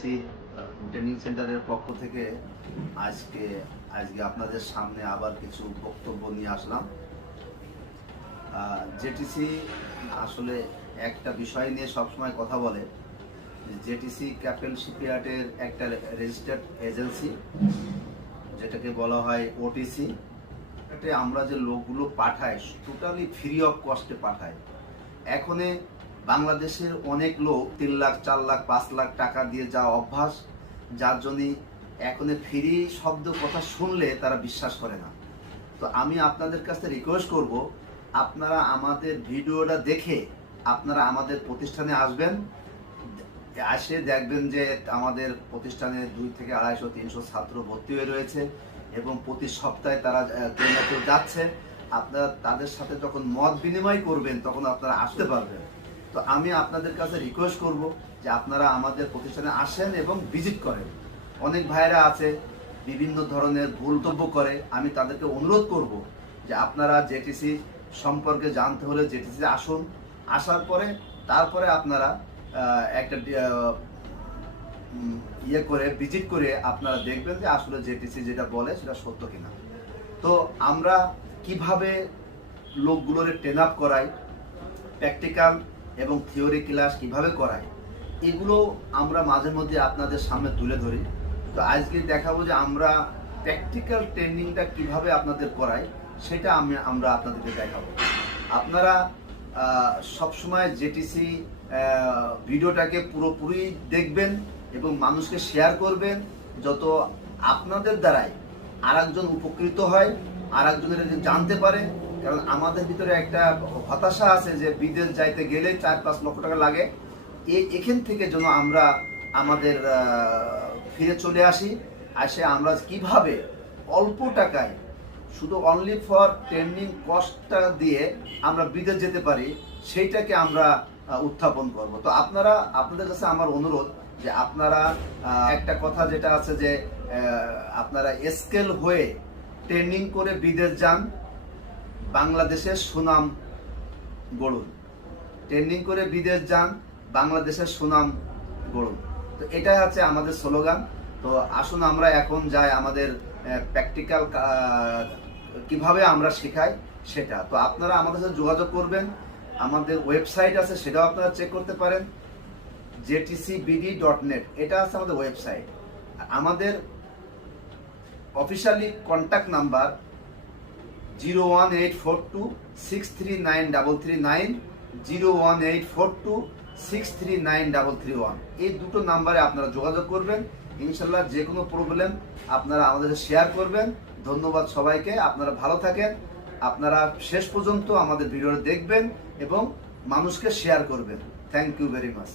জেটিসি training সেন্টারের পক্ষ থেকে আজকে আপনাদের সামনে আবার কিছু বক্তব্য নিয়ে আসলাম। জেটিসি আসলে একটা বিষয় নিয়ে সবসময় কথা বলে। জেটিসি ক্যাপেল শিপইয়ার্ডের একটা রেজিস্টার্ড এজেন্সি, যেটাকে বলা হয় ওটিসি। আমরা যে লোকগুলো পাঠাই টোটালি ফ্রি অফ কস্টে পাঠাই। এখনে বাংলাদেশের অনেক লোক 3 লাখ 4 লাখ 5 লাখ টাকা দিয়ে যাওয়া অভ্যাস, যার জন্য এখন ফ্রি শব্দ কথা শুনলে তারা বিশ্বাস করে না। তো আমি আপনাদের কাছে রিকোয়েস্ট করব, আপনারা আমাদের ভিডিওটা দেখে আপনারা আমাদের প্রতিষ্ঠানে আসবেন। আসে দেখবেন যে আমাদের প্রতিষ্ঠানে 2 থেকে 250 300 ছাত্র ভর্তি হয়ে রয়েছে এবং প্রতি সপ্তাহে তারা কেউ না কেউ যাচ্ছে। আপনারা তাদের সাথে যখন মত বিনিময় করবেন তখন আপনারা আসতে পারবেন। তো আমি আপনাদের কাছে রিকোয়েস্ট করব যে আপনারা আমাদের প্রতিষ্ঠানে আসেন এবং ভিজিট করেন। অনেক ভাইরা আছে বিভিন্ন ধরনের ভুলতব্য করে, আমি তাদেরকে অনুরোধ করব যে আপনারা জেটিসি সম্পর্কে জানতে হলে জেটিসি আসুন। আসার পরে তারপরে আপনারা একটা করে ভিজিট করে আপনারা দেখবেন যে আসলে জেটিসি যেটা বলে সেটা সত্য কিনা। তো আমরা কিভাবে লোকগুলোর ট্রেন আপ করাই, প্র্যাকটিক্যাল এবং থিওরি ক্লাস কিভাবে করাই, এগুলো আমরা মাঝে মধ্যে আপনাদের সামনে তুলে ধরি। তো আজকে দেখাবো যে আমরা প্র্যাকটিক্যাল ট্রেনিংটা কিভাবে আপনাদের করাই, সেটা আমরা আপনাদেরকে দেখাবো। আপনারা সবসময় জেটিসি ভিডিওটাকে পুরোপুরি দেখবেন এবং মানুষকে শেয়ার করবেন, যত আপনাদের দ্বারাই আরেকজন উপকৃত হয়, আরেকজনের জানতে পারে। কারণ আমাদের ভিতরে একটা হতাশা আছে যে বিদেশ যাইতে গেলে 4-5 লক্ষ টাকা লাগে। এখান থেকে যেন আমরা আমাদের ফিরে চলে আসি, আমরা কিভাবে অল্প টাকায় শুধু অনলি ফর ট্রেনিং কস্টটা দিয়ে আমরা বিদেশ যেতে পারি, সেইটাকে আমরা উত্থাপন করব। তো আপনাদের কাছে আমার অনুরোধ যে আপনারা একটা কথা যেটা আছে যে আপনারা স্কেল হয়ে ট্রেনিং করে বিদেশ যান, বাংলাদেশের সুনাম গড়ুন। ট্রেনিং করে বিদেশ যান, বাংলাদেশের সুনাম গড়ুন। তো এটাই হচ্ছে আমাদের স্লোগান। তো আসুন আমরা এখন যাই আমাদের প্র্যাকটিক্যাল কিভাবে আমরা শেখাই সেটা। তো আপনারা আমাদের সাথে যোগাযোগ করবেন। আমাদের ওয়েবসাইট আছে, সেটাও আপনারা চেক করতে পারেন, jtcbd.net। এটা আছে আমাদের ওয়েবসাইট। আমাদের অফিসিয়ালি কন্ট্যাক্ট নাম্বার 01842639339, 01842639331। এই দুটো নাম্বারে আপনারা যোগাযোগ করবেন। ইনশাল্লাহ যে কোনো প্রবলেম আপনারা আমাদের শেয়ার করবেন। ধন্যবাদ সবাইকে। আপনারা ভালো থাকেন। আপনারা শেষ পর্যন্ত আমাদের ভিডিওটা দেখবেন এবং মানুষকে শেয়ার করবেন। Thank you very much.